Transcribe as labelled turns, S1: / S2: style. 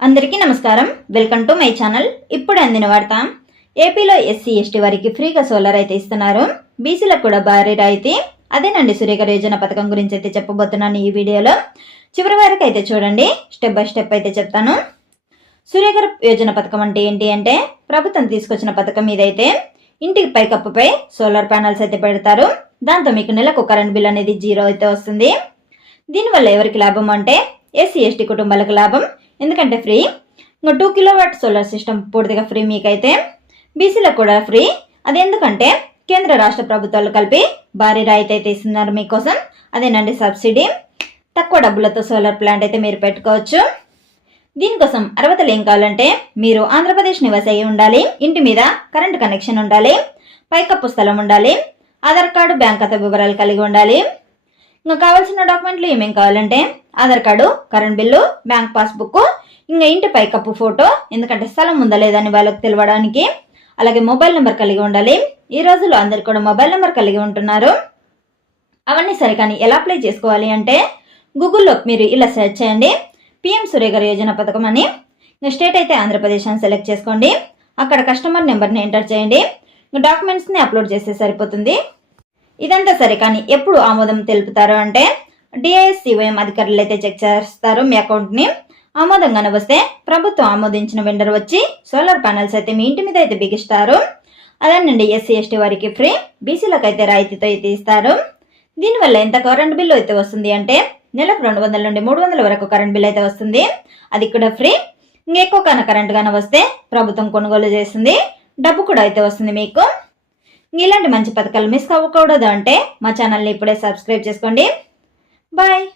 S1: అందరికీ నమస్కారం. Welcome to my channel ఇప్పుడు అందిన వార్త. ఏపీలో ఎస్సీ ఎస్టీ వారికి ఫ్రీగా సోలార్ అయితే ఇస్తున్నారు. బీసీలకు కూడా భారీ రాయితీ. అదేనండి సూర్యగారి యోజన పథకం గురించి అయితే చెప్పబోతున్నాను ఈ వీడియోలో. చివరి వరకు అయితే చూడండి. స్టెప్ బై స్టెప్ అయితే చెప్తాను. సూర్యగారి యోజన పథకం అంటే ఏంటి అంటే ప్రభుత్వం తీసుకొచ్చిన పథకం ఇదైతే ఇంటికి పైకప్పుపై సోలార్ ప్యానల్స్ అయితే పెడతారు. దాంతో మీకు నెలకు కరెంట్ బిల్ అనేది జీరో అయితే వస్తుంది. దీనివల్ల ఎవరికి లాభం అంటే ఎస్సీ ఎస్టీ కుటుంబాలకు లాభం. ఎందుకంటే ఫ్రీ. ఇంకా టూ కిలోవాట్ సోలార్ సిస్టమ్ పూర్తిగా ఫ్రీ మీకైతే. బీసీలకు కూడా ఫ్రీ. అది ఎందుకంటే కేంద్ర రాష్ట్ర ప్రభుత్వాలు కలిపి భారీ రాయితీ అయితే ఇస్తున్నారు మీకోసం. అదేనండి సబ్సిడీ. తక్కువ డబ్బులతో సోలార్ ప్లాంట్ అయితే మీరు పెట్టుకోవచ్చు. దీనికోసం అర్హతలు ఏం కావాలంటే మీరు ఆంధ్రప్రదేశ్ నివాసి అయి ఉండాలి. ఇంటి మీద కరెంట్ కనెక్షన్ ఉండాలి. పైకప్పు స్థలం ఉండాలి. ఆధార్ కార్డు బ్యాంక్ ఖాతా వివరాలు కలిగి ఉండాలి. ఇంకా కావాల్సిన డాక్యుమెంట్లు ఏమేం కావాలంటే Aadhaar card current bill bank passbook ఇంకా ఇంటి పైకప్పు ఫోటో ఎందుకంటే స్థలం ఉందా లేదని వాళ్ళకి తెలవడానికి అలాగే మొబైల్ నెంబర్ కలిగి ఉండాలి. ఈ రోజుల్లో అందరు కూడా మొబైల్ నెంబర్ కలిగి ఉంటున్నారు. అవన్నీ సరే కానీ ఎలా అప్లై చేసుకోవాలి అంటే గూగుల్లో మీరు ఇలా సెర్చ్ చేయండి పిఎం సూర్యగారి యోజన పథకం అని. స్టేట్ అయితే ఆంధ్రప్రదేశ్ అని సెలెక్ట్ చేసుకోండి. అక్కడ కస్టమర్ నెంబర్ని ఎంటర్ చేయండి. డాక్యుమెంట్స్ని అప్లోడ్ చేస్తే సరిపోతుంది. ఇదంతా సరే కానీ ఎప్పుడు ఆమోదం తెలుపుతారు అంటే డిఐసిఓఎం అధికారులు అయితే చెక్ చేస్తారు. మీ అకౌంట్ని ఆమోదంగానే వస్తే ప్రభుత్వం ఆమోదించిన వెండర్ వచ్చి సోలార్ ప్యానల్స్ అయితే మీ ఇంటి మీద అయితే బిగిస్తారు. అదేనండి ఎస్సీ ఎస్టీ వారికి ఫ్రీ బీసీలకు అయితే రాయితీతో అయితే ఇస్తారు. దీనివల్ల ఎంత కరెంట్ బిల్లు అయితే వస్తుంది అంటే నెలకు రెండు వందల నుండి మూడు వందల వరకు కరెంట్ బిల్ అయితే వస్తుంది. అది కూడా ఫ్రీ. ఇంకెక్కువ కన్నా కరెంట్ గానే వస్తే ప్రభుత్వం కొనుగోలు చేస్తుంది. డబ్బు కూడా అయితే వస్తుంది మీకు. ఇలాంటి మంచి పథకాలు మిస్ అవ్వకూడదు అంటే మా ఛానల్ని ఇప్పుడే సబ్స్క్రైబ్ చేసుకోండి. Bye.